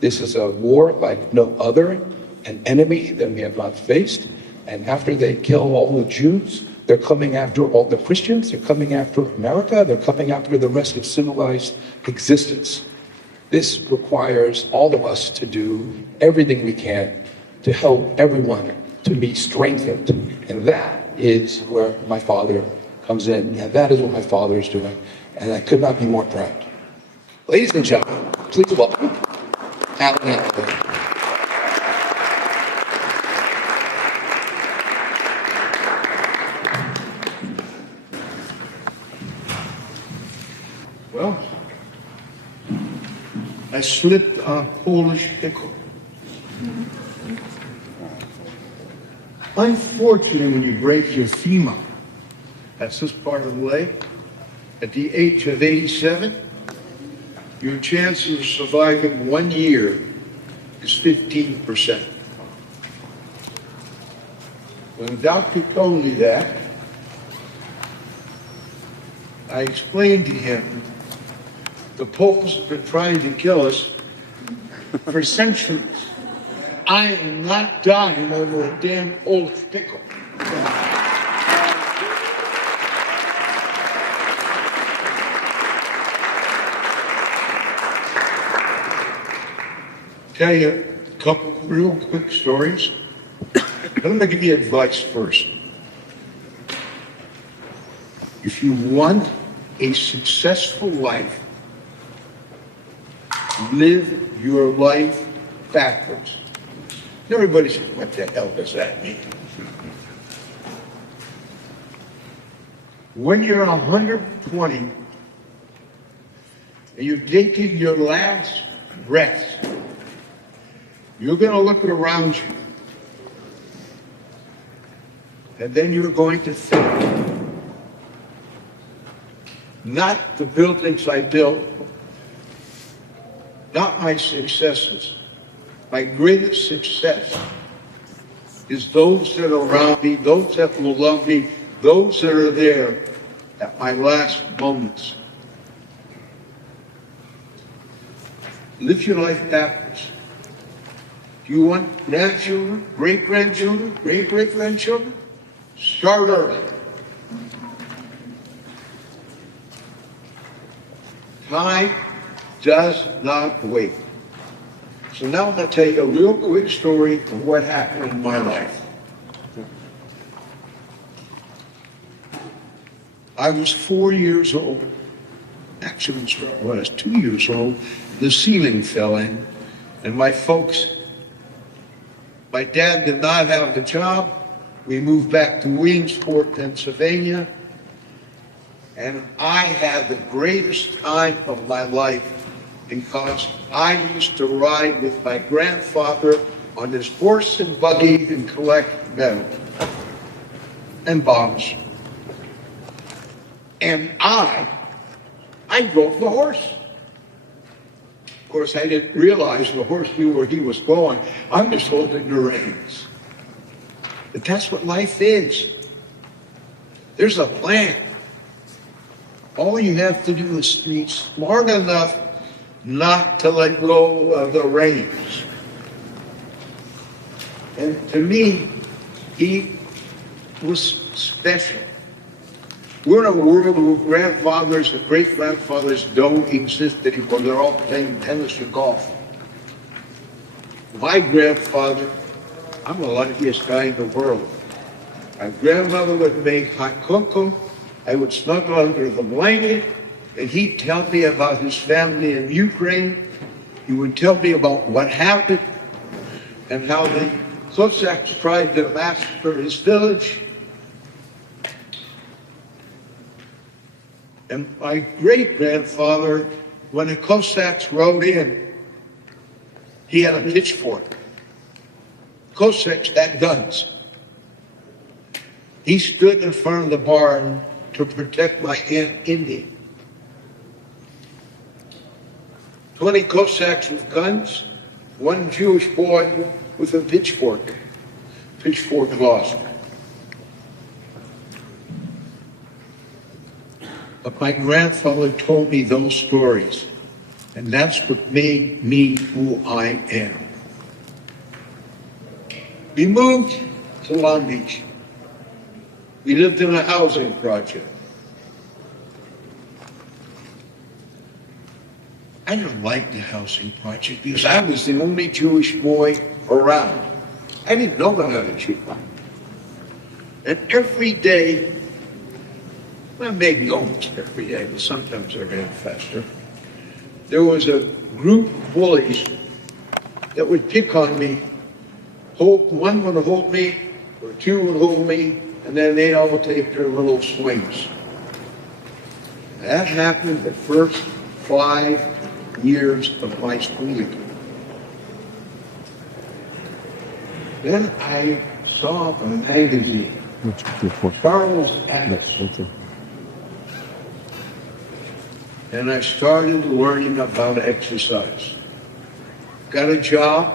This is a war like no other, an enemy that we have not faced. And after they kill all the Jews, they're coming after all the Christians, they're coming after America, they're coming after the rest of civilized existence. This requires all of us to do everything we can to help everyone to be strengthened. And that is where my father comes in. And that is what my father is doing. And I could not be more proud. Ladies and gentlemen, please welcome Alan Anthony. Well, I slipped on Polish pickle. Unfortunately, when you break your femur, that's this part of the leg, at the age of 87, your chances of surviving 1 year is 15%. When the doctor told me that, I explained to him, the Poles have been trying to kill us for centuries. I am not dying over a damn old pickle. Tell you a couple real quick stories. I'm going to give you advice first. If you want a successful life, live your life backwards. Everybody says, what the hell does that mean? When you're 120 and you're taking your last breath, you're going to look around you, and then you're going to think, not the buildings I built, not my successes. My greatest success is those that are around me, those that will love me, those that are there at my last moments. Live your life backwards. Do you want grandchildren, great-grandchildren, great-great-grandchildren? Start early. Time does not wait. So now I'm going to tell you a real quick story of what happened in my life. I was 4 years old. Actually, I was 2 years old. The ceiling fell in, and my dad did not have a job. We moved back to Williamsport, Pennsylvania, and I had the greatest time of my life because I used to ride with my grandfather on his horse and buggy and collect metal and bombs. And I drove the horse. Of course, I didn't realize the horse knew where he was going. I'm just holding the reins. But that's what life is. There's a plan. All you have to do is be smart enough not to let go of the reins. And to me, he was special. We're in a world where grandfathers and great-grandfathers don't exist anymore. They're all playing tennis or golf. My grandfather, I'm the luckiest guy in the world. My grandmother would make hot cocoa. I would snuggle under the blanket, and he'd tell me about his family in Ukraine. He would tell me about what happened and how the Cossacks tried to massacre his village. And my great-grandfather, when the Cossacks rode in, he had a pitchfork. Cossacks had guns. He stood in front of the barn to protect my Aunt Indy. 20 Cossacks with guns, one Jewish boy with a pitchfork. Pitchfork lost. But my grandfather told me those stories And that's what made me who I am. We moved to Long Beach. We lived in a housing project. I didn't like the housing project because I was the only Jewish boy around. I didn't know about other Jews. And every day, well, maybe almost every day, but sometimes I ran faster, there was a group of bullies that would pick on me. One would hold me, or two would hold me, and then they'd all take their little swings. That happened the first 5 years of my schooling. Then I saw a magazine, Charles Atlas, and I started learning about exercise. Got a job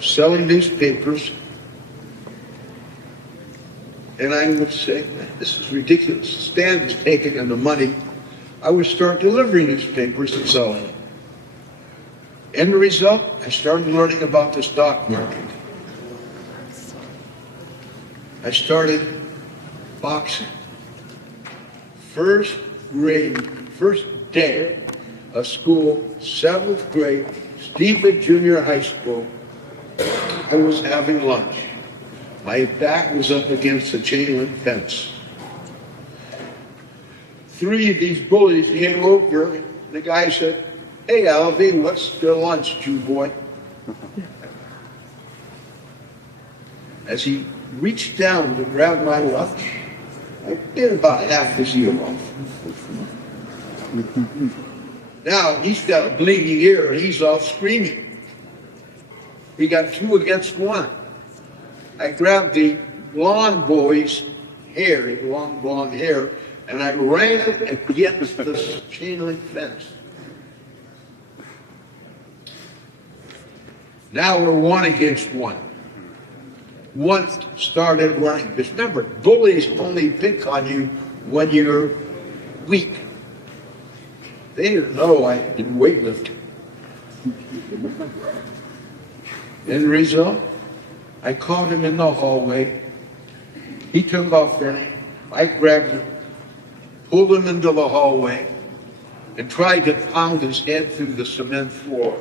selling newspapers, and I would say, this is ridiculous. Stan is taking in the money. I would start delivering newspapers and selling them. End result, I started learning about the stock market. I started boxing. First day of school, 7th grade, Stephen Junior High School, I was having lunch. My back was up against the chain link fence. 3 of these bullies came over, and the guy said, "Hey, Alvy, what's your lunch, Jew boy?" As he reached down to grab my lunch, I bit about half his ear off. Now he's got a bleeding ear and he's off screaming. We got 2 against 1. I grabbed the blonde boy's hair, his long blonde hair, and I ran it against the chain link fence. Now we're 1 against 1. One started running. Because remember, bullies only pick on you when you're weak. They didn't know I did weightlifting. End result, I caught him in the hallway. He took off running. I grabbed him, pulled him into the hallway, and tried to pound his head through the cement floor.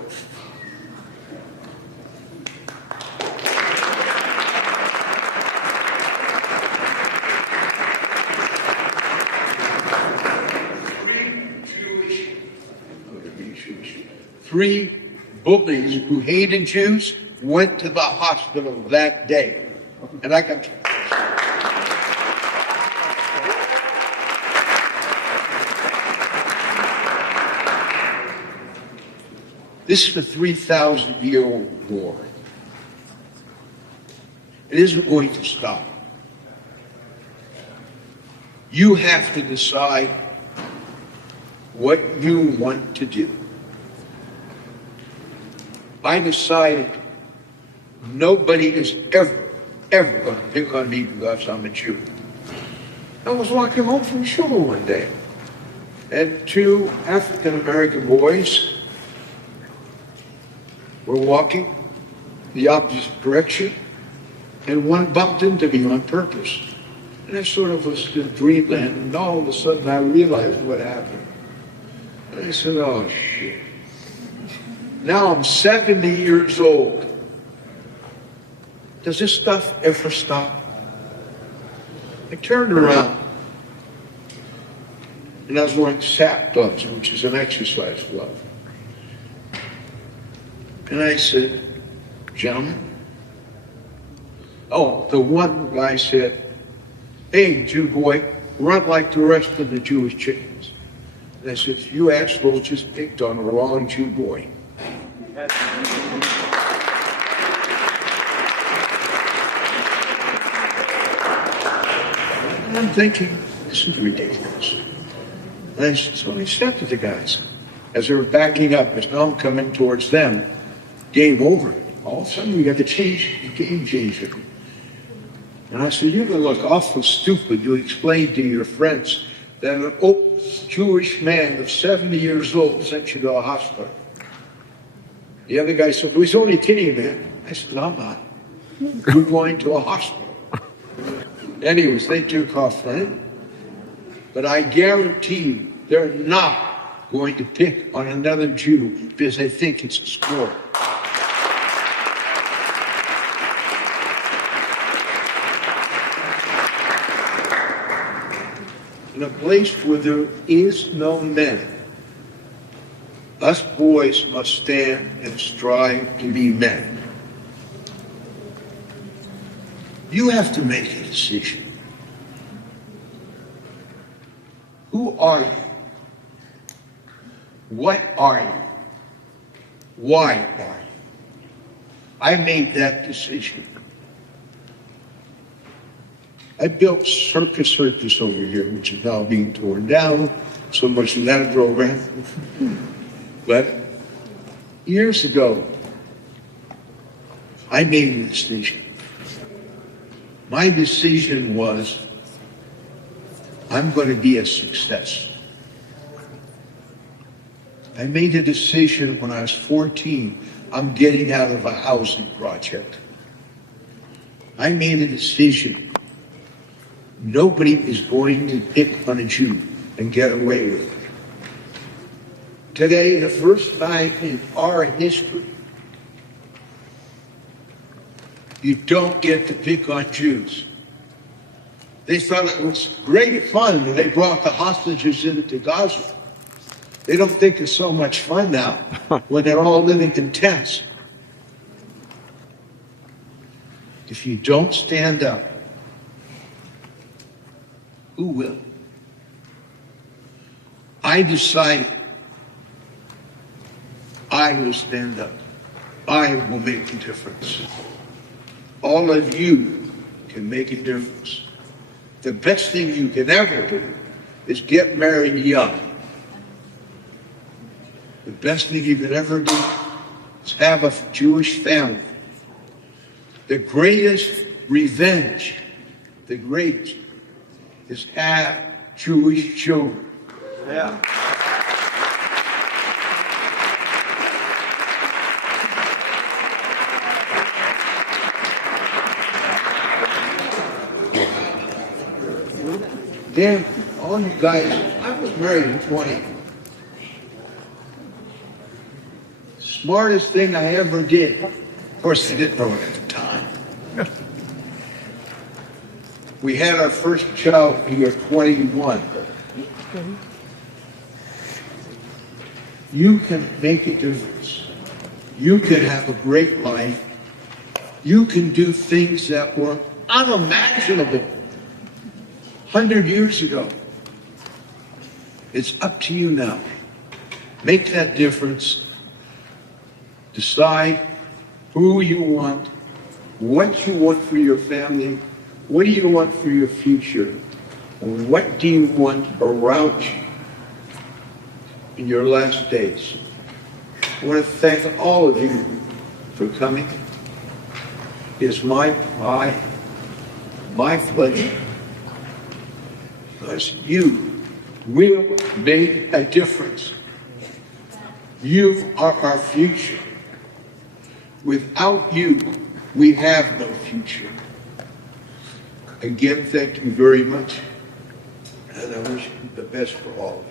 Three bullies who hated Jews went to the hospital that day. And I got this is the 3,000-year-old war. It isn't going to stop. You have to decide what you want to do. I decided nobody is ever going to pick on me because I'm a Jew. I was walking home from shul one day, and 2 African-American boys were walking the opposite direction, and one bumped into me on purpose. And I sort of was in dreamland, and all of a sudden I realized what happened. And I said, oh, shit. Now I'm 70 years old. Does this stuff ever stop? I turned around, and I was wearing sap gloves, which is an exercise glove. And I said, gentlemen, the one guy said, hey, Jew boy, run like the rest of the Jewish chickens. And I said, you assholes just picked on the wrong Jew boy. And I'm thinking, this is ridiculous. And so I said to the guys, as they were backing up, as now I'm coming towards them, game over. All of a sudden we got to change the game changer. And I said, you're going to look awful stupid. You explain to your friends that an Jewish man of 70 years old sent you to a hospital. The other guy said, well, he's only kidding, man. I said, no, I'm not. You're going to a hospital. Anyways, they took off, right? But I guarantee you, they're not going to pick on another Jew because they think it's a score. In a place where there is no men, us boys must stand and strive to be men. You have to make a decision. Who are you? What are you? Why are you? I made that decision. I built Circus over here, which is now being torn down. So much of that drove around. But years ago, I made a decision. My decision was, I'm going to be a success. I made a decision when I was 14, I'm getting out of a housing project. I made a decision. Nobody is going to pick on a Jew and get away with it. Today, the first time in our history, you don't get to pick on Jews. They thought it was great fun when they brought the hostages into Gaza. They don't think it's so much fun now when they're all living in tents. If you don't stand up, who will? I decided I will stand up. I will make a difference. All of you can make a difference. The best thing you can ever do is get married young. The best thing you can ever do is have a Jewish family. The greatest revenge, the greatest, is have Jewish children. Yeah. Damn, all you guys, I was married at 20. Smartest thing I ever did. Of course, I didn't know it at the time. We had our first child when we were 21. You can make a difference. You can have a great life. You can do things that were unimaginable 100 years ago. It's up to you now. Make that difference. Decide who you want, what you want for your family, what do you want for your future, and what do you want around you in your last days. I want to thank all of you for coming. It's my pride, my pleasure, because you will make a difference. You are our future. Without you, we have no future. Again, thank you very much, and I wish you the best for all of you.